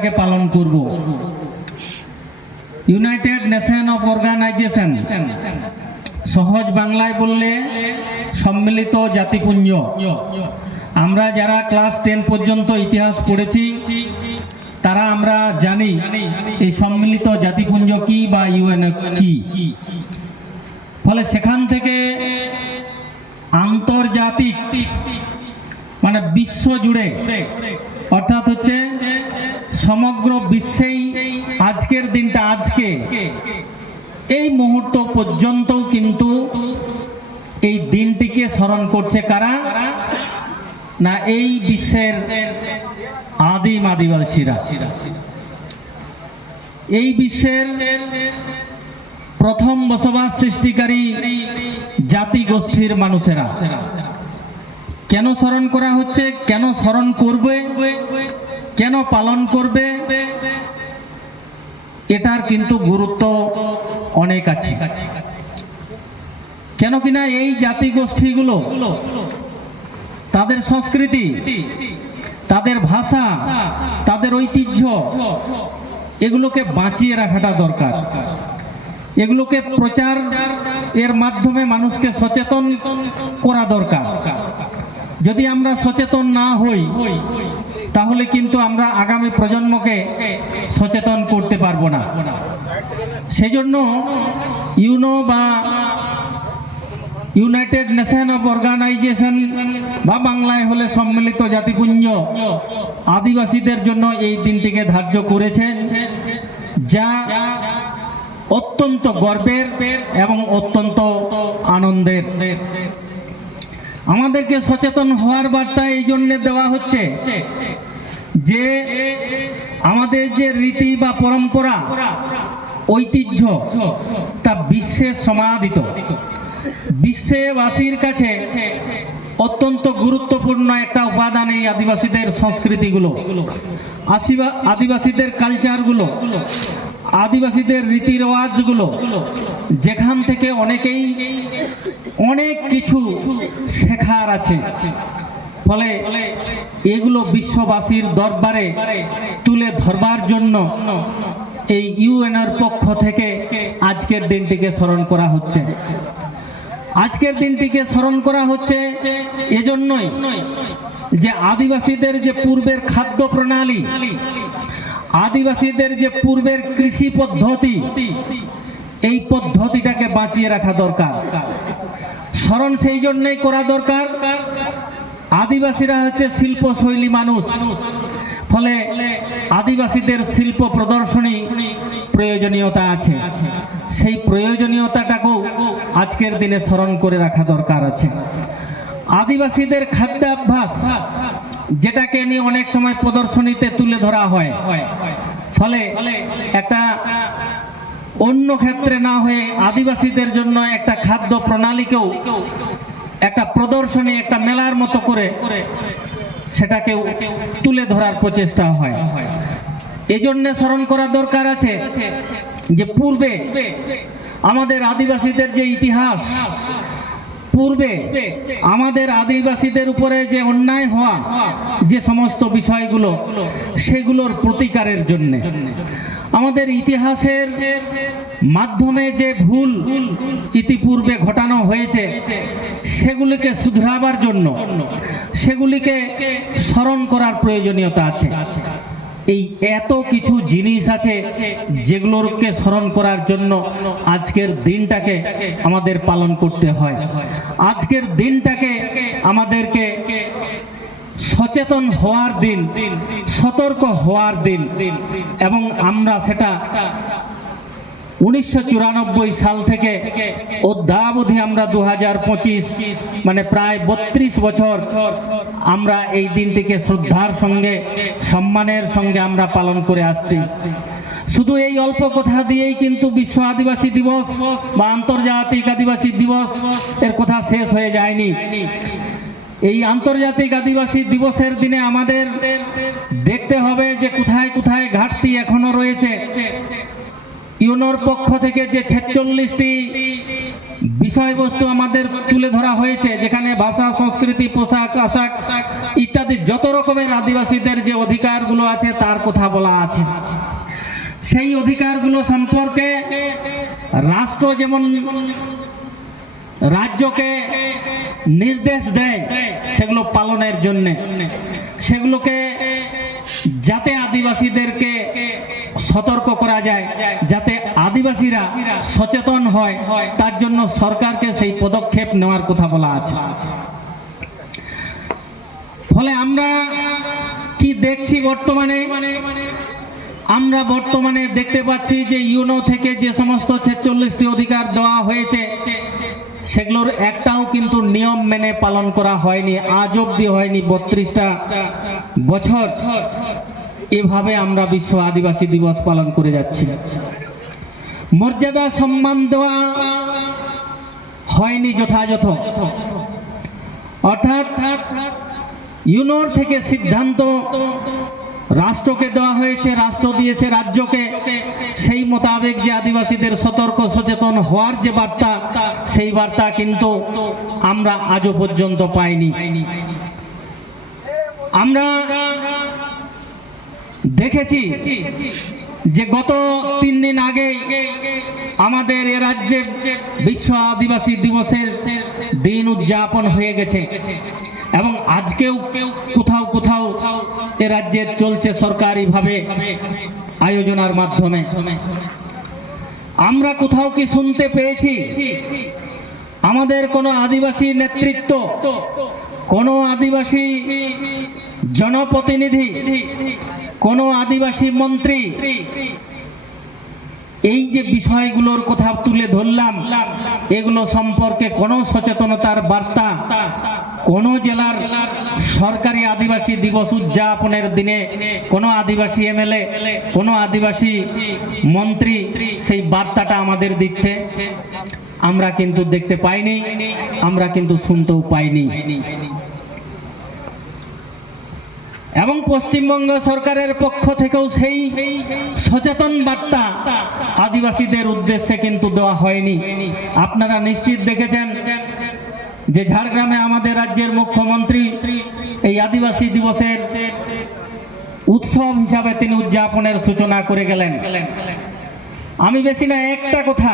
দিনটাকে পালন করব। ইউনাইটেড নেশন অফ অর্গানাইজেশন সহজ বাংলায় বললে সম্মিলিত জাতিপুঞ্জ। আমরা যারা ক্লাস টেন পর্যন্ত ইতিহাস পড়েছি, তারা আমরা জানি এই সম্মিলিত জাতিপুঞ্জ কি বা ইউএনএফ কি। ফলে সেখান থেকে আন্তর্জাতিক মানে বিশ্ব জুড়ে, অর্থাৎ হচ্ছে সমগ্র বিশ্বেই আজকের দিনটা আজকে। এই মুহূর্ত পর্যন্তও কিন্তু এই দিনটিকে স্মরণ করছে কারা? না, এই বিশ্বের আদিম আদিবাসীরা। এই বিশ্বের প্রথম বসবাস সৃষ্টিকারী জাতি গোষ্ঠীর মানুষেরা। কেন স্মরণ করা হচ্ছে? কেন স্মরণ করবে? কেন পালন করবে? এটার কিন্তু গুরুত্ব অনেক আছে। কেন কিনা এই জাতি গোষ্ঠীগুলো তাদের সংস্কৃতি, তাদের ভাষা, তাদের ঐতিহ্য, এগুলোকে বাঁচিয়ে রাখাটা দরকার। এগুলোকে প্রচার এর মাধ্যমে মানুষকে সচেতন করা দরকার। যদি আমরা সচেতন না হই তাহলে কিন্তু আমরা আগামী প্রজন্মকে সচেতন করতে পারব না। সেজন্য ইউনো বা ইউনাইটেড নেশন অফ অর্গানাইজেশন বা বাংলায় হলে সম্মিলিত জাতিপুঞ্জ আদিবাসীদের জন্য এই দিনটিকে ধার্য করেছেন যা অত্যন্ত গর্বের এবং অত্যন্ত আনন্দের। আমাদেরকে সচেতন হওয়ার বার্তা এই জন্যে দেওয়া হচ্ছে যে আমাদের যে রীতি বা পরম্পরা, ঐতিহ্য, তা বিশ্বে সমাদিত। বিশ্ববাসীর কাছে অত্যন্ত গুরুত্বপূর্ণ একটা উপাদান এই আদিবাসীদের সংস্কৃতিগুলো আদিবাসীদের কালচারগুলো আদিবাসীদের রীতি রেওয়াজগুলো, যেখান থেকে অনেকেই অনেক কিছু শেখার আছে। ফলে এগুলো বিশ্ববাসীর দরবারে তুলে ধরবার জন্য এই ইউএনএর পক্ষ থেকে আজকের দিনটিকে স্মরণ করা হচ্ছে। আজকের দিনটিকে স্মরণ করা হচ্ছে এজন্যই যে আদিবাসীদের যে পূর্বের খাদ্য প্রণালী আদিবাসীদের যে পূর্বের কৃষি পদ্ধতি, এই পদ্ধতিটাকে বাঁচিয়ে রাখা দরকার। স্মরণ সেই জন্যই করা দরকার, আদিবাসীরা হচ্ছে শিল্পশৈলী মানুষ। ফলে আদিবাসীদের শিল্প প্রদর্শনী প্রয়োজনীয়তা আছে। সেই প্রয়োজনীয়তাটাকেও আজকের দিনে স্মরণ করে রাখা দরকার আছে। আদিবাসীদের খাদ্যাভ্যাস যেটাকে নিয়ে অনেক সময় প্রদর্শনীতে তুলে ধরা হয়। ফলে একটা অন্য ক্ষেত্রে না হয়ে আদিবাসীদের জন্য একটা খাদ্য প্রণালীকেও একটা প্রদর্শনী, একটা মেলার মতো করে সেটাকে তুলে ধরার প্রচেষ্টা হয়। এজন্য স্মরণ করা দরকার আছে যে পূর্বে আমাদের আদিবাসীদের যে ইতিহাস পূর্বে আমাদের আদিবাসীদের উপরে যে অন্যায় হওয়া যে সমস্ত বিষয়গুলো, সেগুলোর প্রতিকারের জন্য। আমাদের ইতিহাসের মাধ্যমে যে ভুল ইতিপূর্বে ঘটানো হয়েছে, সেগুলিকে শুধরাবার জন্য, সেগুলিকে স্মরণ করার প্রয়োজনীয়তা আছে। এই এত কিছু জিনিস আছে যেগুলোকে স্মরণ করার জন্য আজকের দিনটাকে আমাদের পালন করতে হয়। আজকের দিনটাকে আমাদেরকে সচেতন হওয়ার দিন, সতর্ক হওয়ার দিন এবং আমরা সেটা উনিশশো চুরানব্বই সাল থেকে অধ্যাবধি আমরা দু হাজার পঁচিশ মানে প্রায় বত্রিশ বছর আমরা এই দিনটিকে শ্রদ্ধার সঙ্গে, সম্মানের সঙ্গে আমরা পালন করে আসছি। শুধু এই অল্প কথা দিয়েই কিন্তু বিশ্ব আদিবাসী দিবস বা আন্তর্জাতিক আদিবাসী দিবস এর কথা শেষ হয়ে যায়নি। এই আন্তর্জাতিক আদিবাসী দিবসের দিনে আমাদের দেখতে হবে যে কোথায় কোথায় ঘাটতি এখনও রয়েছে। ইউনোর পক্ষ থেকে যে ছেচল্লিশটি বিষয়বস্তু আমাদের তুলে ধরা হয়েছে, যেখানে ভাষা, সংস্কৃতি, পোশাক, আশাক ইত্যাদি যত রকমের আদিবাসীদের যে অধিকারগুলো আছে, তার কথা বলা আছে। সেই অধিকারগুলো সম্পর্কে রাষ্ট্র যেমন রাজ্যকে নির্দেশ দেয়, সেগুলো পালনের জন্যে। সেগুলোকে যাতে আদিবাসীদেরকে সতর্ক করা যায় যাতে আদিবাসীরা সচেতন হয়। তার জন্য সরকারকে সেই পদক্ষেপ নেওয়ার কথা বলা আছে। ফলে আমরা কি দেখছি বর্তমানে? আমরা বর্তমানে দেখতে পাচ্ছি যে ইউনো থেকে যে সমস্ত ছেচল্লিশটি অধিকার দেওয়া হয়েছে, সেগুলোর একটাও কিন্তু নিয়ম মেনে পালন করা হয়নি। আজ অব্দি হয়নি বত্রিশটা বছর। এভাবে আমরা বিশ্ব আদিবাসী দিবস পালন করে যাচ্ছি। মর্যাদা, সম্মান দেওয়া হয়নি যথাযথ। অর্থাৎ ইউনোর থেকে সিদ্ধান্ত রাষ্ট্রকে দেওয়া হয়েছে, রাষ্ট্র দিয়েছে রাজ্যকে। সেই মোতাবেক যে আদিবাসীদের সতর্ক, সচেতন হওয়ার যে বার্তা, সেই বার্তা কিন্তু আমরা আজও পর্যন্ত পাইনি। আমরা দেখেছি যে গত তিন দিন আগে আমাদের এ রাজ্যে বিশ্ব আদিবাসী দিবসের দিন উদযাপন হয়ে গেছে। এবং আজকেও কোথাও কোথাও এ রাজ্যে চলছে সরকারিভাবে আয়োজনার মাধ্যমে। আমরা কোথাও কি শুনতে পেয়েছি? আমাদের কোনো আদিবাসী নেতৃত্ব, কোনো আদিবাসী জনপ্রতিনিধি কোনো আদিবাসী মন্ত্রী এই যে বিষয়গুলোর কথা তুলে ধরলাম, এগুলো সম্পর্কে কোনো সচেতনতার বার্তা কোন জেলার সরকারি আদিবাসী দিবস উদযাপনের দিনে কোনো আদিবাসী এমএলএ, কোনো আদিবাসী মন্ত্রী সেই বার্তাটা আমাদের দিচ্ছে। আমরা কিন্তু দেখতে পাইনি, আমরা কিন্তু শুনতেও পাইনি। এবং পশ্চিমবঙ্গ সরকারের পক্ষ থেকেও সেই সচেতন বার্তা আদিবাসীদের উদ্দেশ্যে কিন্তু দেওয়া হয়নি। আপনারা নিশ্চিত দেখেছেন যে ঝাড়গ্রামে আমাদের রাজ্যের মুখ্যমন্ত্রী এই আদিবাসী দিবসের উৎসব হিসাবে তিনি উদযাপনের সূচনা করে গেলেন। আমি বেশি না, একটা কথা।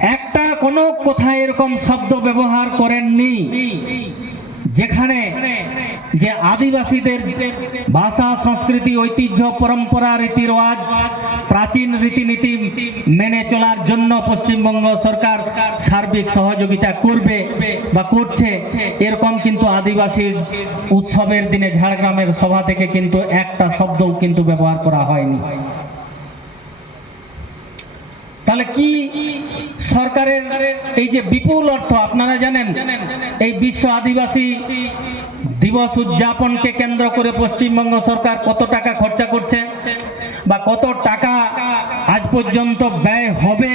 একটা কোনো কথা এরকম শব্দ ব্যবহার করেননি। যেখানে যে আদিবাসীদের ভাষা, সংস্কৃতি, ঐতিহ্য, পরম্পরা রীতি রেওয়াজ প্রাচীন রীতিনীতি মেনে চলার জন্য পশ্চিমবঙ্গ সরকার সার্বিক সহযোগিতা করবে বা করছে, এরকম কিন্তু আদিবাসী উৎসবের দিনে ঝাড়গ্রামের সভা থেকে কিন্তু একটা শব্দও কিন্তু ব্যবহার করা হয়নি। তাহলে কি সরকারের এই যে বিপুল অর্থ, আপনারা জানেন, এই বিশ্ব আদিবাসী দিবস উদযাপনকে কেন্দ্র করে পশ্চিমবঙ্গ সরকার কত টাকা খরচা করছে বা কত টাকা আজ পর্যন্ত ব্যয় হবে?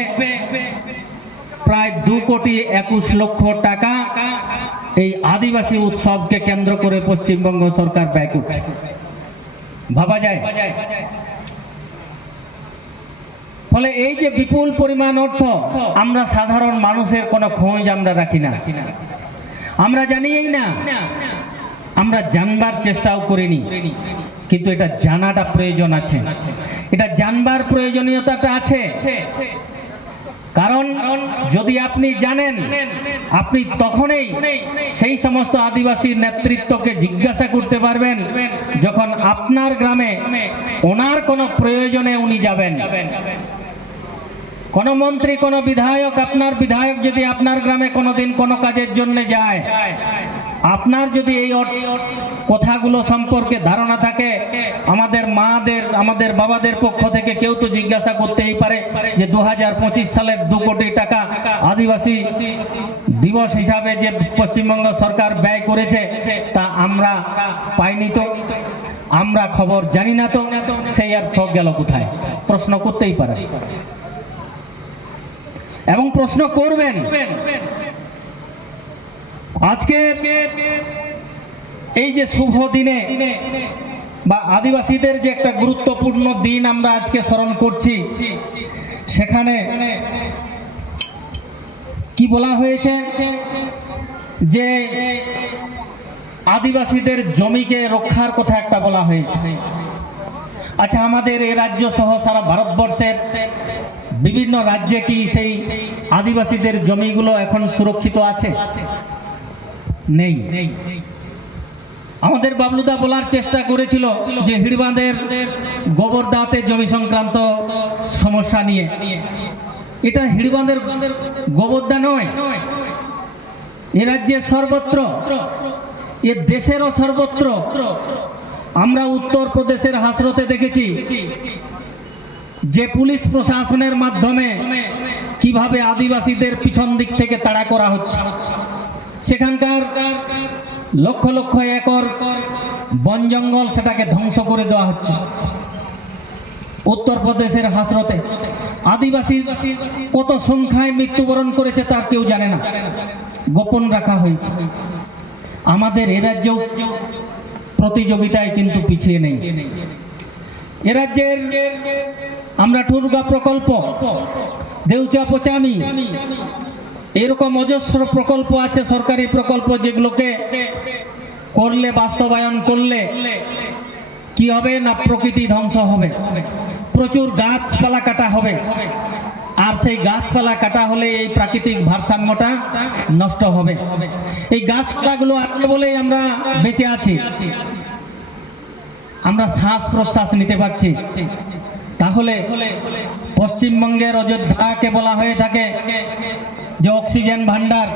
প্রায় দু কোটি একুশ লক্ষ টাকা এই আদিবাসী উৎসবকে কেন্দ্র করে পশ্চিমবঙ্গ সরকার ব্যয় করছে। ভাবা যায়? ফলে এই যে বিপুল পরিমাণ অর্থ, আমরা সাধারণ মানুষের কোনো খোঁজ আমরা রাখি না। আমরা জানিই না, আমরা জানবার চেষ্টাও করিনি। কিন্তু এটা জানাটা প্রয়োজন আছে। এটা জানবার প্রয়োজনীয়তাটা আছে। কারণ যদি আপনি জানেন, আপনি তখনই সেই সমস্ত আদিবাসী নেতৃত্বকে জিজ্ঞাসা করতে পারবেন, যখন আপনার গ্রামে ওনার কোনো প্রয়োজনে উনি যাবেন। কোন মন্ত্রী, কোন বিধায়ক, আপনার বিধায়ক যদি আপনার গ্রামে কোনোদিন কোনো কাজের জন্য যায়, আপনার যদি এই কথাগুলো সম্পর্কে ধারণা থাকে, আমাদের মাদের, আমাদের বাবাদের পক্ষ থেকে কেউ তো জিজ্ঞাসা করতেই পারে যে দু হাজার পঁচিশ সালের দু কোটি টাকা আদিবাসী দিবস হিসাবে যে পশ্চিমবঙ্গ সরকার ব্যয় করেছে, তা আমরা পাইনি তো। আমরা খবর জানি না তো। সেই আর অর্থ গেল কোথায়? প্রশ্ন করতেই পারে। এবং প্রশ্ন করবেন। আজকে এই যে শুভ দিনে বা আদিবাসীদের যে একটা গুরুত্বপূর্ণ দিন আমরা আজকে স্মরণ করছি, সেখানে কি বলা হয়েছে? যে আদিবাসীদের জমিকে রক্ষার কথা একটা বলা হয়েছে। আচ্ছা আমাদের এ রাজ্য সহ সারা ভারতবর্ষের বিভিন্ন রাজ্যে কি সেই আদিবাসীদের জমিগুলো এখন সুরক্ষিত আছে? নেই। আমাদের বাবলুদা বলার চেষ্টা করেছিল যে হিড়বাঁধের গোবরদাতে জমি সংক্রান্ত সমস্যা নিয়ে। এটা হিড়বাঁধের গোবরদা নয়। এ রাজ্যের সর্বত্র, এ দেশেরও সর্বত্র। আমরা উত্তর প্রদেশের হাসরতে দেখেছি যে পুলিশ প্রশাসনের মাধ্যমে কীভাবে আদিবাসীদের পিছন দিক থেকে তাড়া করা হচ্ছে। সেখানকার লক্ষ লক্ষ একর বন জঙ্গল সেটাকে ধ্বংস করে দেওয়া হচ্ছে। উত্তরপ্রদেশের হাসরতে আদিবাসী কত সংখ্যায় মৃত্যুবরণ করেছে তার কেউ জানে না। গোপন রাখা হয়েছে। আমাদের এ রাজ্যেও প্রতিযোগিতায় কিন্তু পিছিয়ে নেই। এ রাজ্যের আমরা টুরগা প্রকল্প, দেউচা পচামি। এরকম অজস্র প্রকল্প আছে, সরকারি প্রকল্প যেগুলোকে করলে, বাস্তবায়ন করলে কি হবে না প্রকৃতি ধ্বংস হবে? প্রচুর গাছপালা কাটা হবে। আর সেই গাছপালা কাটা হলে এই প্রাকৃতিক ভারসাম্যটা নষ্ট হবে। এই গাছপালাগুলো আছে বলেই আমরা বেঁচে আছি। আমরা শ্বাস প্রশ্বাস নিতে পারছি। তাহলে পশ্চিমবঙ্গের অযোধ্যাকে বলা হয়ে থাকে যে অক্সিজেন ভান্ডার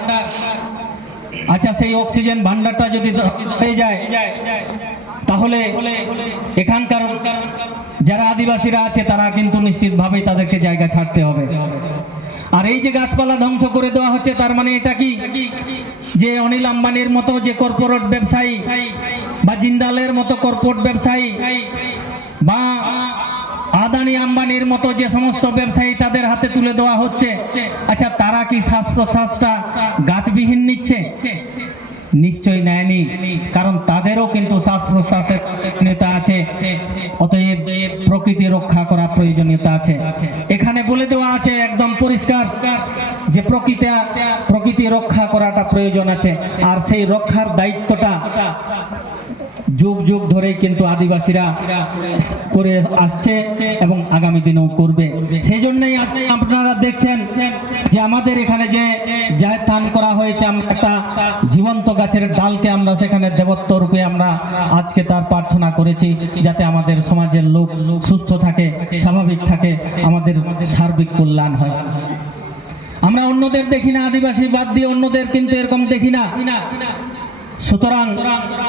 আচ্ছা সেই অক্সিজেন ভান্ডারটা যদি হয়ে যায়, তাহলে এখানকার যারা আদিবাসীরা আছে, তারা কিন্তু নিশ্চিতভাবেই তাদেরকে জায়গা ছাড়তে হবে। আর এই যে গাছপালা ধ্বংস করে দেওয়া হচ্ছে, তার মানে এটা কি? যে অনিল আম্বানির মতো যে কর্পোরেট ব্যবসায়ী বা জিন্দালের মতো কর্পোরেট ব্যবসায়ী বা আদানি আম্বানির মতো যে সমস্ত ব্যবসায়ী তাদের হাতে তুলে দেওয়া হচ্ছে আচ্ছা তারা কি শ্বাস প্রশ্বাসটা গাছবিহীন নিচ্ছে? নিশ্চয়ই নেয়নি, কারণ তাদেরও কিন্তু শ্বাস প্রশ্বাসের নেতা আছে, অতএব প্রকৃতি রক্ষা করা প্রয়োজনীয়তা আছে। এখানে বলে দেওয়া আছে একদম পরিষ্কার যে প্রকৃতি প্রকৃতি রক্ষা করাটা প্রয়োজন আছে, আর সেই রক্ষার দায়িত্বটা যুগ যুগ ধরেই কিন্তু আদিবাসীরা করে আসছে এবং আগামী দিনেও করবে। সেই জন্যই আপনারা দেখছেন যে আমাদের এখানে যে জাহের থান করা হয়েছে, আমরা একটা জীবন্ত গাছের ডালকে আমরা সেখানে দেবত্ব রূপে আমরা আজকে তার প্রার্থনা করেছি, যাতে আমাদের সমাজের লোক সুস্থ থাকে, স্বাভাবিক থাকে, আমাদের সার্বিক কল্যাণ হয়। আমরা অন্যদের দেখি না, আদিবাসী বাদ দিয়ে অন্যদের কিন্তু এরকম দেখি না। সুতরাং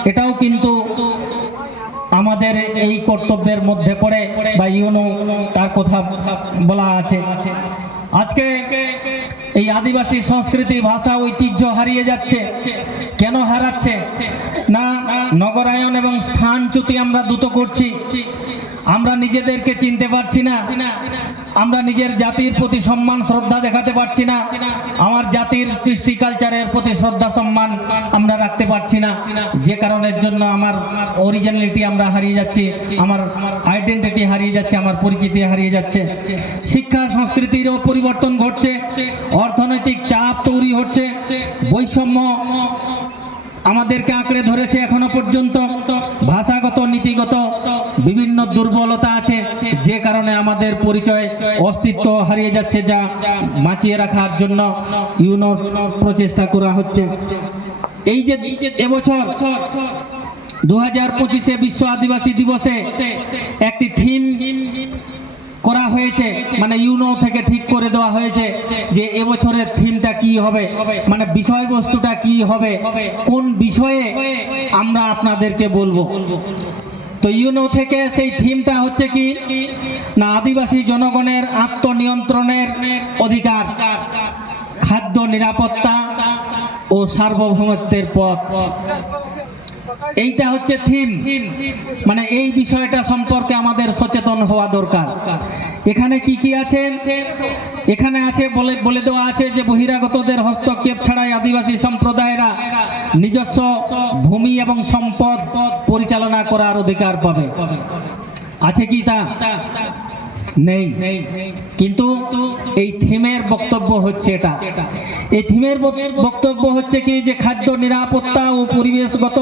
এটাও কিন্তু আমাদের এই কর্তব্যের মধ্যে পড়ে বা ইউনো তার কথা বলা আছে। আজকে এই আদিবাসী সংস্কৃতি, ভাষা, ঐতিহ্য হারিয়ে যাচ্ছে। কেন হারাচ্ছে? না, নগরায়ন এবং স্থানচ্যুতি আমরা দ্রুত করছি। আমরা নিজেদেরকে চিনতে পারছি না। আমরা নিজের জাতির প্রতি সম্মান, শ্রদ্ধা দেখাতে পারছি না। আমার জাতির কৃষ্টি কালচারের প্রতি শ্রদ্ধা, সম্মান আমরা রাখতে পারছি না। যে কারণের জন্য আমার অরিজিনালিটি আমরা হারিয়ে যাচ্ছি, আমার আইডেন্টিটি হারিয়ে যাচ্ছে, আমার পরিচিতি হারিয়ে যাচ্ছে। শিক্ষা, সংস্কৃতিরও পরিবর্তন ঘটছে, অর্থনৈতিক চাপ তৈরি হচ্ছে, বৈষম্য আমাদেরকে আঁকড়ে ধরেছে এখনও পর্যন্ত, ভাষাগত, নীতিগত বিভিন্ন দুর্বলতা আছে, যে কারণে আমাদের পরিচয়, অস্তিত্ব হারিয়ে যাচ্ছে যা বাঁচিয়ে রাখার জন্য ইউনোর প্রচেষ্টা করা হচ্ছে। এই যে এবছর দু হাজার পঁচিশে বিশ্ব আদিবাসী দিবসে একটি থিম করা হয়েছে মানে ইউনো থেকে ঠিক করে দেওয়া হয়েছে যে এবছরের থিমটা কি হবে মানে বিষয়বস্তুটা কি হবে, কোন বিষয়ে আমরা আপনাদেরকে বলব? তো ইউনো থেকে সেই থিমটা হচ্ছে কি? না, আদিবাসী জনগণের আত্মনিয়ন্ত্রণের অধিকার, খাদ্য নিরাপত্তা ও সার্বভৌমত্বের পথ। এইটা হচ্ছে থিম। মানে এই বিষয়টা সম্পর্কে আমাদের সচেতন হওয়া দরকার। এখানে কি কি আছে? এখানে আছে বলে বলে দেওয়া আছে যে বহিরাগতদের হস্তক্ষেপ ছাড়াই আদিবাসী সম্প্রদায়েরা নিজস্ব ভূমি এবং সম্পদ পরিচালনা করার অধিকার পাবে। আছে কি তা? নেই। কিন্তু এই থিমের বক্তব্য হচ্ছে এটা। এই থিমের বক্তব্য হচ্ছে কি যে খাদ্য নিরাপত্তা ও পরিবেশগত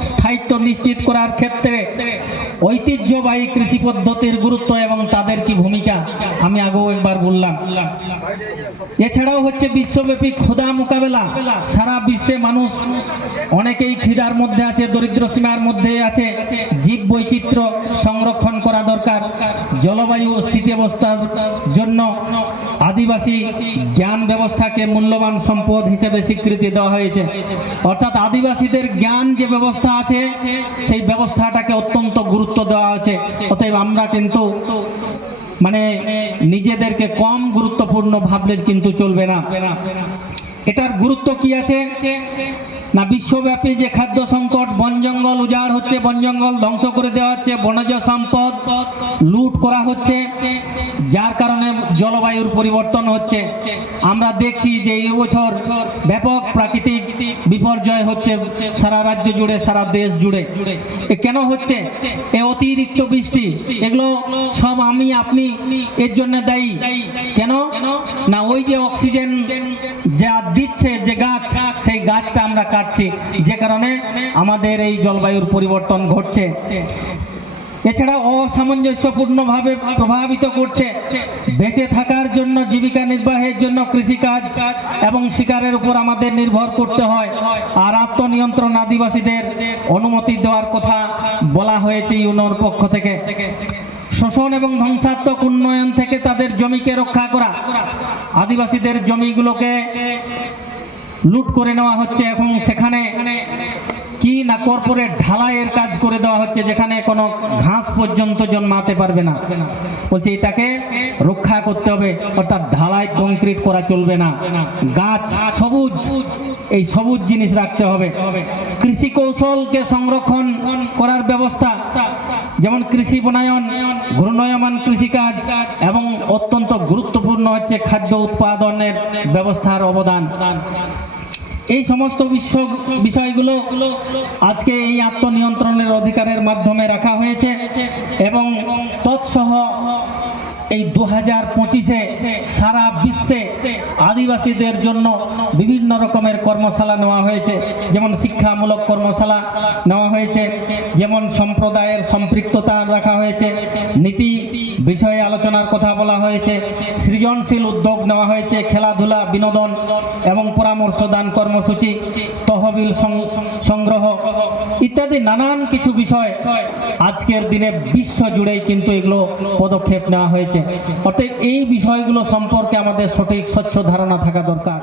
স্থায়িত্ব নিশ্চিত করার ক্ষেত্রে ঐতিহ্যবাহী কৃষি পদ্ধতির গুরুত্ব এবং তাদের কি ভূমিকা? আমি আগেও একবার বললাম। এছাড়াও হচ্ছে বিশ্বব্যাপী ক্ষুধা মোকাবেলা। সারা বিশ্বে মানুষ অনেকেই খিদার মধ্যে আছে, দরিদ্র সীমার মধ্যে আছে। জীব বৈচিত্র্য সংরক্ষণ করা দরকার। জলবায়ু স্থিতিবস্থার জন্য আদিবাসী জ্ঞান ব্যবস্থাকে মূল্যবান সম্পদ হিসেবে স্বীকৃতি দেওয়া হয়েছে। অর্থাৎ আদিবাসীদের জ্ঞান যে ব্যবস্থা আছে, সেই ব্যবস্থাটাকে অত্যন্ত গুরুত্ব দেওয়া হয়েছে। অতএব আমরা কিন্তু মানে নিজেদেরকে কম গুরুত্বপূর্ণ ভাবলে কিন্তু চলবে না। এটার গুরুত্ব কি আছে? না, বিশ্বব্যাপী যে খাদ্য সংকট, বন জঙ্গল উজাড় হচ্ছে, বন জঙ্গল ধ্বংস করে দেওয়া হচ্ছে, বনজ সম্পদ লুট করা হচ্ছে, যার কারণে জলবায়ুর পরিবর্তন হচ্ছে। আমরা দেখছি যে এই বছর ব্যাপক প্রাকৃতিক বিপর্যয় হচ্ছে, সারা রাজ্য জুড়ে, সারা দেশ জুড়ে। এ কেন হচ্ছে? এ অতিরিক্ত বৃষ্টি, এগুলো সব আমি, আপনি, এর জন্য দায়ী। কেন? না, ওই যে অক্সিজেন যা দিচ্ছে যে গাছ গাছটা আমরা কাটছি, যে কারণে আমাদের এই জলবায়ুর পরিবর্তন ঘটছে। এছাড়া অসামঞ্জস্যপূর্ণভাবে প্রভাবিত করছে বেঁচে থাকার জন্য, জীবিকা নির্বাহের জন্য কৃষিকাজ এবং শিকারের উপর আমাদের নির্ভর করতে হয়। আর আত্মনিয়ন্ত্রণ আদিবাসীদের অনুমতি দেওয়ার কথা বলা হয়েছে ইউনোর পক্ষ থেকে। শোষণ এবং ধ্বংসাত্মক উন্নয়ন থেকে তাদের জমিকে রক্ষা করা। আদিবাসীদের জমিগুলোকে লুট করে নেওয়া হচ্ছে এবং সেখানে কি না কর্পোরেট ঢালাইয়ের কাজ করে দেওয়া হচ্ছে যেখানে কোনো ঘাস পর্যন্ত জন্মাতে পারবে না। বলছি, এটাকে রক্ষা করতে হবে, অর্থাৎ ঢালাই কংক্রিট করা চলবে না। গাছ সবুজ, এই সবুজ জিনিস রাখতে হবে। কৃষি কৌশলকে সংরক্ষণ করার ব্যবস্থা, যেমন কৃষি বনায়ন, ঘূর্ণয়মান কৃষিকাজ এবং অত্যন্ত গুরুত্বপূর্ণ হচ্ছে খাদ্য উৎপাদনের ব্যবস্থার অবদান। এই সমস্ত বিশ্ব বিষয়গুলো আজকে এই আত্মনিয়ন্ত্রণের অধিকারের মাধ্যমে রাখা হয়েছে এবং তৎসহ এই দু হাজার পঁচিশে সারা বিশ্বে আদিবাসীদের জন্য বিভিন্ন রকমের কর্মশালা নেওয়া হয়েছে। যেমন শিক্ষামূলক কর্মশালা নেওয়া হয়েছে, যেমন সম্প্রদায়ের সম্পৃক্ততা রাখা হয়েছে, নীতি বিষয়ে আলোচনার কথা বলা হয়েছে, সৃজনশীল উদ্যোগ নেওয়া হয়েছে, খেলাধুলা, বিনোদন এবং পরামর্শ দান কর্মসূচি, তহবিল সংগ্রহ ইত্যাদি নানান কিছু বিষয় আজকের দিনে বিশ্ব জুড়েই কিন্তু এগুলো পদক্ষেপ নেওয়া হয়েছে। অর্থাৎ এই বিষয়গুলো সম্পর্কে আমাদের সঠিক স্বচ্ছ ধারণা থাকা দরকার।